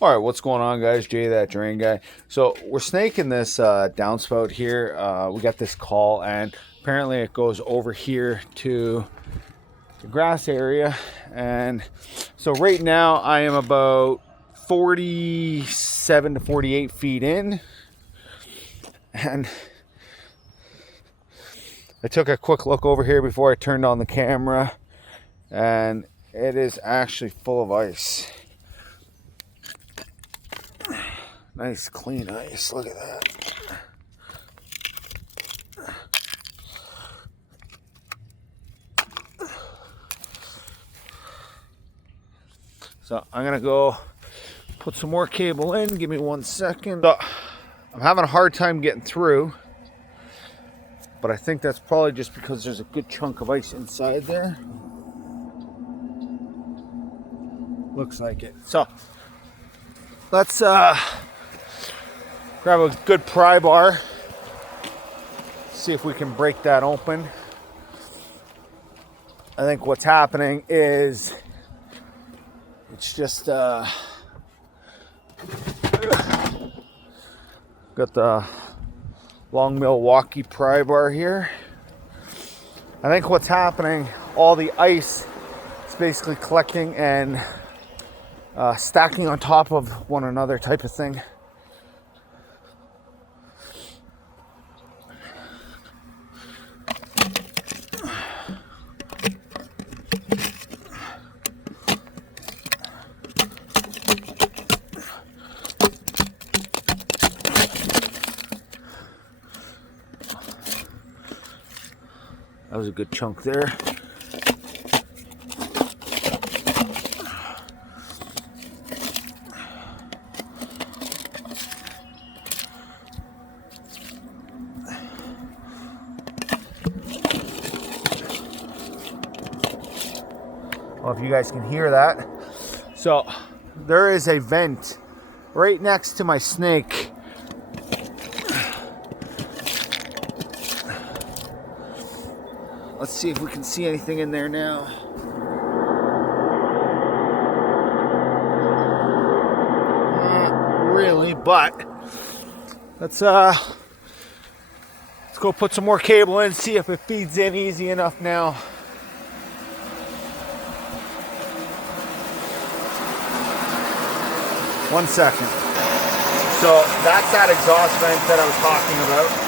All right, what's going on, guys? Jay, that drain guy. So we're snaking this downspout here. We got this call, and apparently it goes over here to the grass area. And so right now I am about 47 to 48 feet in, and I took a quick look over here before I turned on the camera, and it is actually full of ice. Nice clean ice, look at that. So I'm gonna go put some more cable in, give me 1 second. So I'm having a hard time getting through, but I think that's probably just because there's a good chunk of ice inside there. Looks like it. So let's grab a good pry bar, see if we can break that open. I think what's happening is it's just got the long Milwaukee pry bar here. I think what's happening, all the ice is basically collecting and stacking on top of one another type of thing. That was a good chunk there. Well, if you guys can hear that. So there is a vent right next to my snake. Let's see if we can see anything in there now. Not really, but let's go put some more cable in, see if it feeds in easy enough now. One second. So that's that exhaust vent that I was talking about.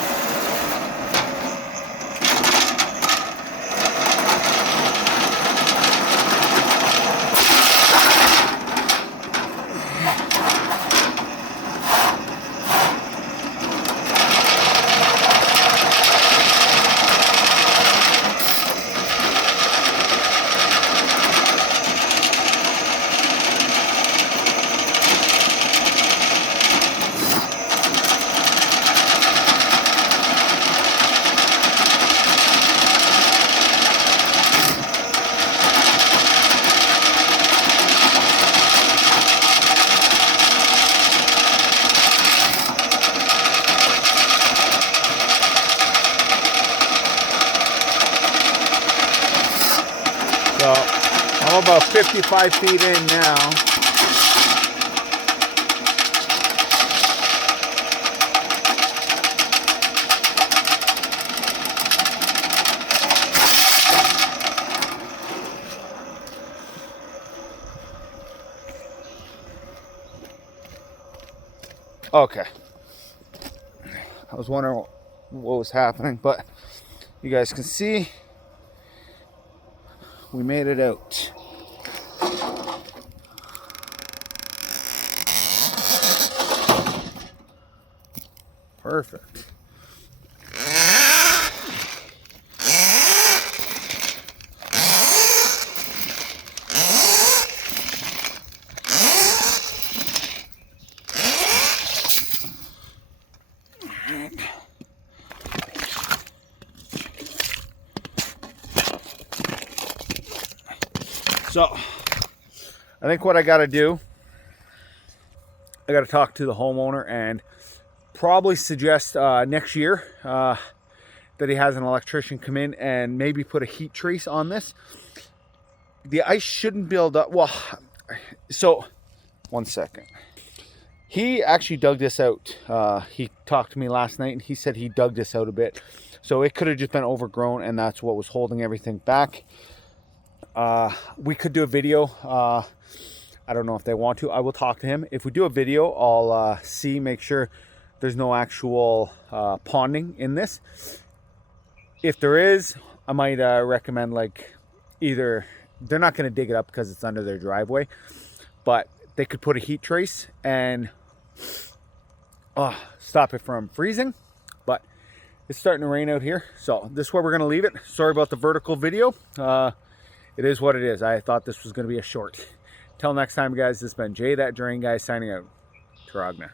So I'm about 55 feet in now. Okay. I was wondering what was happening, but you guys can see we made it out. Perfect. So I think what I got to do, I got to talk to the homeowner and probably suggest next year that he has an electrician come in and maybe put a heat trace on this. The ice shouldn't build up. Well, so 1 second. He actually dug this out. He talked to me last night and he said he dug this out a bit. So it could have just been overgrown and that's what was holding everything back. We could do a video. I don't know if they want to. I will talk to him. If we do a video, I'll make sure there's no actual ponding in this. If there is, I might recommend like either, they're not going to dig it up because it's under their driveway, but they could put a heat trace and stop it from freezing. But it's starting to rain out here, so this is where we're going to leave it. Sorry about the vertical video. It is what it is. I thought this was going to be a short. Till next time, guys, this has been Jay, that Drain Guy, signing out. Taragna.